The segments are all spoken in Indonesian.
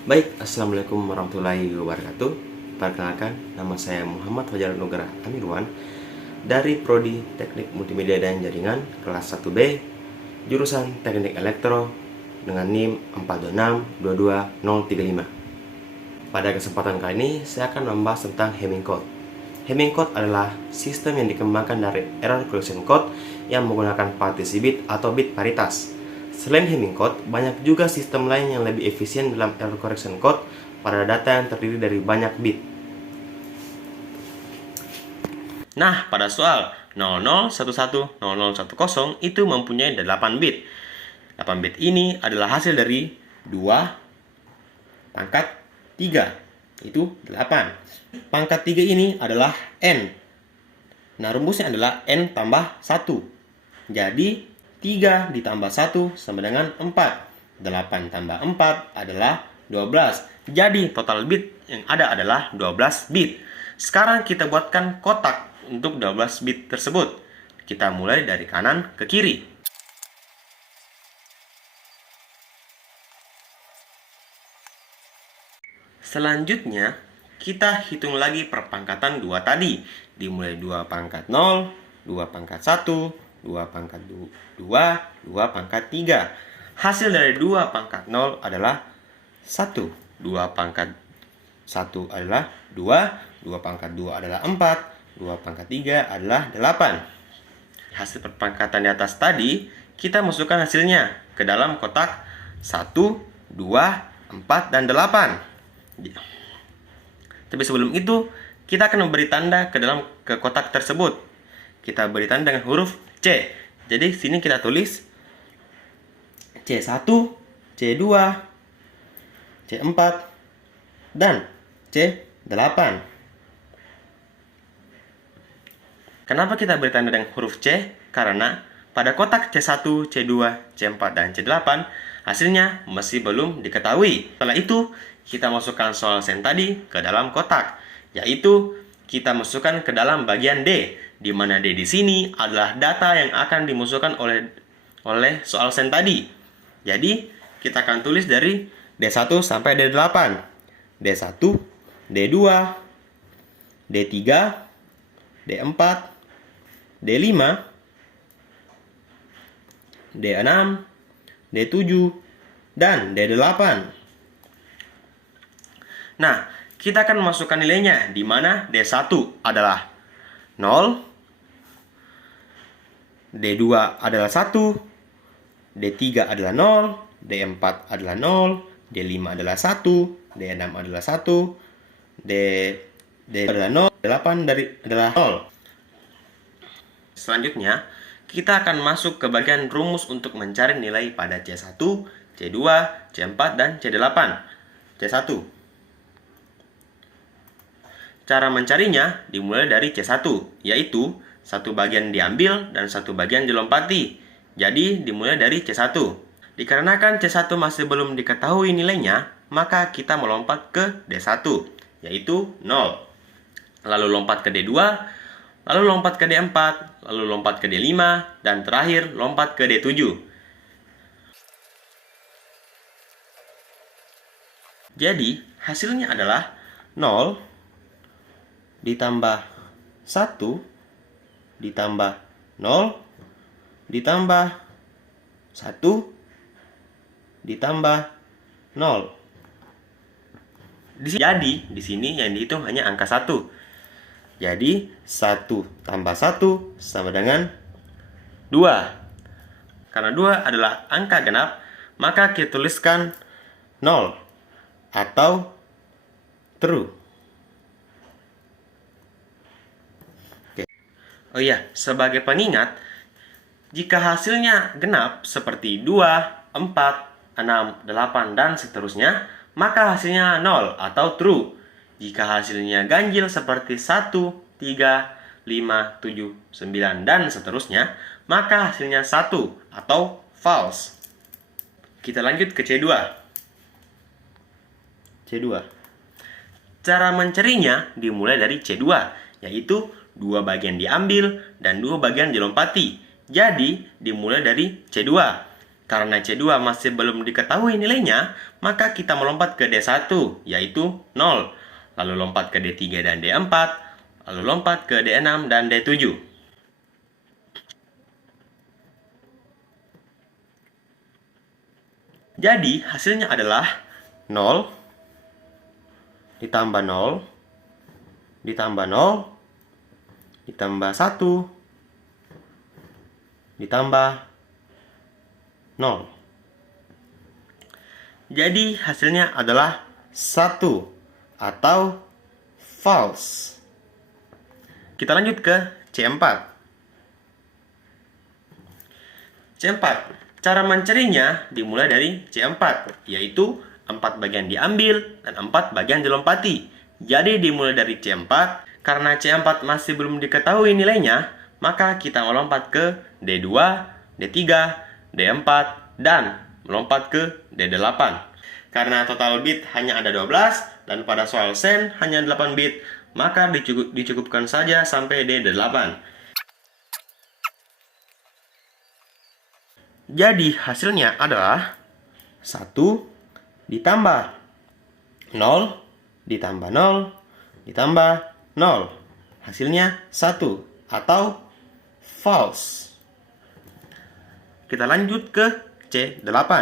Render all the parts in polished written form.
Baik, Assalamualaikum warahmatullahi wabarakatuh. Perkenalkan, nama saya Muhammad Fajar Nugrah Amirwan dari Prodi Teknik Multimedia dan Jaringan kelas 1B, jurusan Teknik Elektro dengan NIM 426-22035. Pada kesempatan kali ini, saya akan membahas tentang Hamming Code. Hamming Code adalah sistem yang dikembangkan dari Error Correction Code yang menggunakan partisi bit atau bit paritas. Selain Hamming Code, banyak juga sistem lain yang lebih efisien dalam Error Correction Code pada data yang terdiri dari banyak bit. Nah, pada soal 00110010 itu mempunyai 8 bit. 8 bit ini adalah hasil dari 2 pangkat 3, itu 8. Pangkat 3 ini adalah N. Nah, rumusnya adalah N tambah 1. Jadi, 3 ditambah 1 sama dengan 4. 8 tambah 4 adalah 12. Jadi, total bit yang ada adalah 12 bit. Sekarang kita buatkan kotak untuk 12 bit tersebut. Kita mulai dari kanan ke kiri. Selanjutnya, kita hitung lagi perpangkatan 2 tadi. Dimulai 2 pangkat 0, 2 pangkat 1, 2 pangkat 2, 2 pangkat 3. Hasil dari 2 pangkat 0 adalah 1. 2 pangkat 1 adalah 2, 2 pangkat 2 adalah 4, 2 pangkat 3 adalah 8. Hasil perpangkatan di atas tadi, kita masukkan hasilnya ke dalam kotak 1, 2, 4, dan 8. Tapi sebelum itu, kita akan memberi tanda ke kotak tersebut. Kita beri tanda dengan huruf C. Jadi sini kita tulis C1, C2, C4, dan C8. Kenapa kita beri tanda dengan huruf C? Karena pada kotak C1, C2, C4, dan C8 hasilnya masih belum diketahui. Setelah itu, kita masukkan soal sen tadi ke dalam kotak, yaitu kita masukkan ke dalam bagian D, di mana D di sini adalah data yang akan dimasukkan oleh soal sen tadi. Jadi, kita akan tulis dari D1 sampai D8. D1, D2, D3, D4, D5, D6, D7, dan D8. Nah, kita akan memasukkan nilainya, di mana D1 adalah 0, D2 adalah 1, D3 adalah 0, D4 adalah 0, D5 adalah 1, D6 adalah 1, D adalah 0, D8 adalah 0. Selanjutnya, kita akan masuk ke bagian rumus untuk mencari nilai pada C1, C2, C4, dan C8. C1. Cara mencarinya dimulai dari C1, yaitu satu bagian diambil dan satu bagian dilompati. Jadi dimulai dari C1. Dikarenakan C1 masih belum diketahui nilainya, maka kita melompat ke D1, yaitu 0. Lalu lompat ke D2, lalu lompat ke D4, lalu lompat ke D5, dan terakhir lompat ke D7. Jadi hasilnya adalah 0 ditambah 1 ditambah 0 ditambah 1 ditambah 0. Jadi di sini yang dihitung hanya angka 1. Jadi 1 tambah 1 sama dengan 2. Karena 2 adalah angka genap, maka kita tuliskan 0 atau true. Oh iya, sebagai pengingat, jika hasilnya genap seperti 2, 4, 6, 8, dan seterusnya, maka hasilnya 0 atau true. Jika hasilnya ganjil seperti 1, 3, 5, 7, 9, dan seterusnya, maka hasilnya 1 atau false. Kita lanjut ke C2. C2. Cara mencarinya dimulai dari C2, yaitu 2 bagian diambil dan 2 bagian dilompati. Jadi, dimulai dari C2. Karena C2 masih belum diketahui nilainya, maka kita melompat ke D1, yaitu 0. Lalu lompat ke D3 dan D4, lalu lompat ke D6 dan D7. Jadi, hasilnya adalah 0, ditambah 0, ditambah 0, ditambah 1, ditambah 0. Jadi hasilnya adalah 1 atau false. Kita lanjut ke C4. C4, cara mencarinya dimulai dari C4, yaitu 4 bagian diambil dan 4 bagian dilompati. Jadi dimulai dari C4, karena C4 masih belum diketahui nilainya, maka kita melompat ke D2, D3, D4, dan melompat ke D8. Karena total bit hanya ada 12, dan pada soal sen hanya 8 bit, maka dicukupkan saja sampai D8. Jadi hasilnya adalah 1 ditambah 0 ditambah 0 ditambah 0. Hasilnya 1 atau false. Kita lanjut ke C8.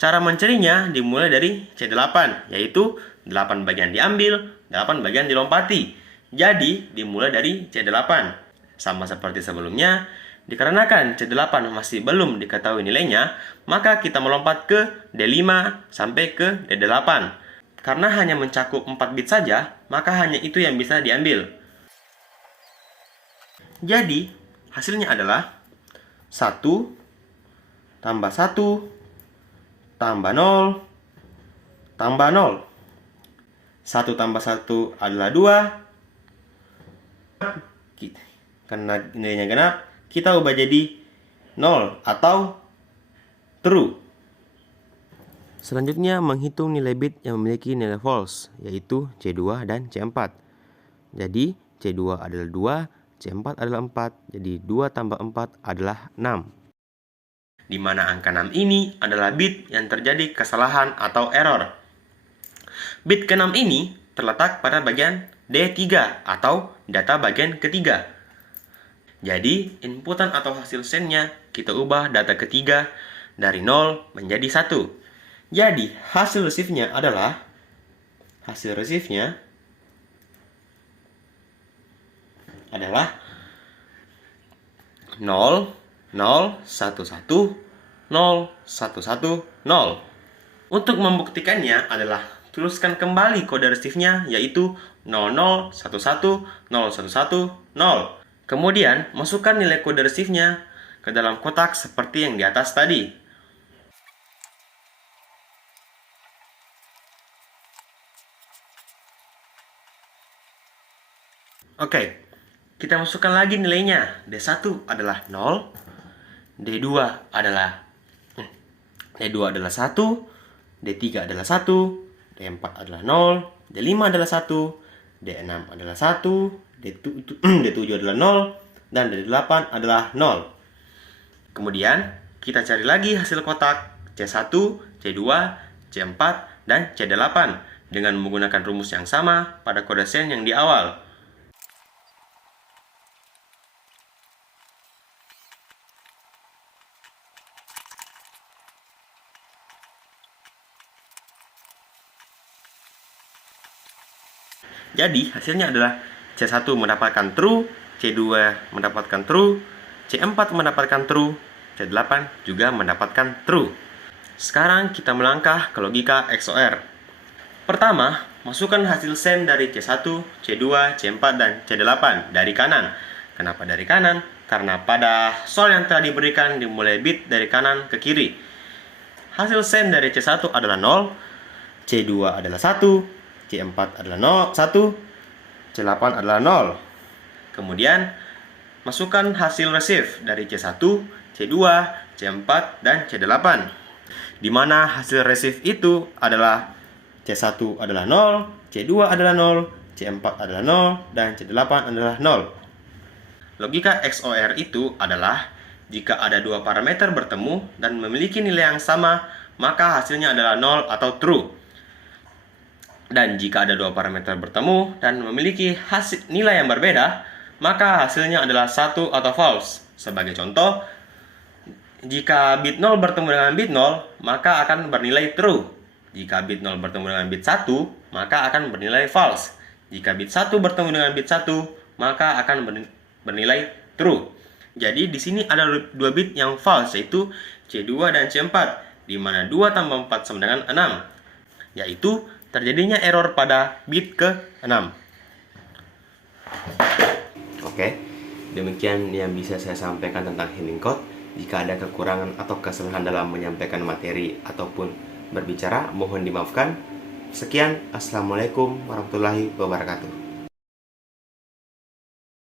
Cara mencarinya dimulai dari C8, yaitu 8 bagian diambil, 8 bagian dilompati. Jadi dimulai dari C8. Sama seperti sebelumnya, dikarenakan C8 masih belum diketahui nilainya, maka kita melompat ke D5 sampai ke D8. Karena hanya mencakup 4 bit saja, maka hanya itu yang bisa diambil. Jadi, hasilnya adalah 1 tambah 1 tambah 0 tambah 0. 1 tambah 1 adalah 2. Karena nilainya genap, kita ubah jadi 0 atau true. Selanjutnya menghitung nilai bit yang memiliki nilai false, yaitu C2 dan C4. Jadi C2 adalah 2, C4 adalah 4, jadi 2 tambah 4 adalah 6. Di mana angka 6 ini adalah bit yang terjadi kesalahan atau error. Bit ke-6 ini terletak pada bagian D3 atau data bagian ketiga. Jadi, inputan atau hasil sennya kita ubah data ketiga dari 0 menjadi 1. Jadi, hasil receive-nya adalah 0, 0, 1, 1, 0, 1, 1, 0. Untuk membuktikannya adalah tuliskan kembali kode receive-nya, yaitu 00, 11, 011, 0. Kemudian, masukkan nilai kode receive-nya ke dalam kotak seperti yang di atas tadi. Oke, kita masukkan lagi nilainya. D1 adalah 0, D2 adalah 1, D3 adalah 1, D4 adalah 0, D5 adalah 1, D6 adalah 1, D7 adalah 0, dan D8 adalah 0. Kemudian, kita cari lagi hasil kotak C1, C2, C4, dan C8 dengan menggunakan rumus yang sama pada kode sen yang di awal. Jadi, hasilnya adalah C1 mendapatkan true, C2 mendapatkan true, C4 mendapatkan true, C8 juga mendapatkan true. Sekarang kita melangkah ke logika XOR. Pertama, masukkan hasil sen dari C1, C2, C4, dan C8 dari kanan. Kenapa dari kanan? Karena pada soal yang telah diberikan dimulai bit dari kanan ke kiri. Hasil sen dari C1 adalah 0, C2 adalah 1, C4 adalah 1, C8 adalah 0. Kemudian, masukkan hasil receive dari C1, C2, C4, dan C8. Di mana hasil receive itu adalah C1 adalah 0, C2 adalah 0, C4 adalah 0, dan C8 adalah 0. Logika XOR itu adalah jika ada dua parameter bertemu dan memiliki nilai yang sama, maka hasilnya adalah 0 atau true. Dan jika ada dua parameter bertemu dan memiliki nilai yang berbeda, maka hasilnya adalah 1 atau false. Sebagai contoh, jika bit 0 bertemu dengan bit 0, maka akan bernilai true. Jika bit 0 bertemu dengan bit 1, maka akan bernilai false. Jika bit 1 bertemu dengan bit 1, maka akan bernilai true. Jadi di sini ada dua bit yang false, yaitu C2 dan C4, di mana 2 tambah 4 sama dengan 6, yaitu terjadinya error pada bit ke-6. Oke, demikian yang bisa saya sampaikan tentang healing code. Jika ada kekurangan atau kesalahan dalam menyampaikan materi ataupun berbicara, mohon dimaafkan. Sekian, Assalamualaikum warahmatullahi wabarakatuh.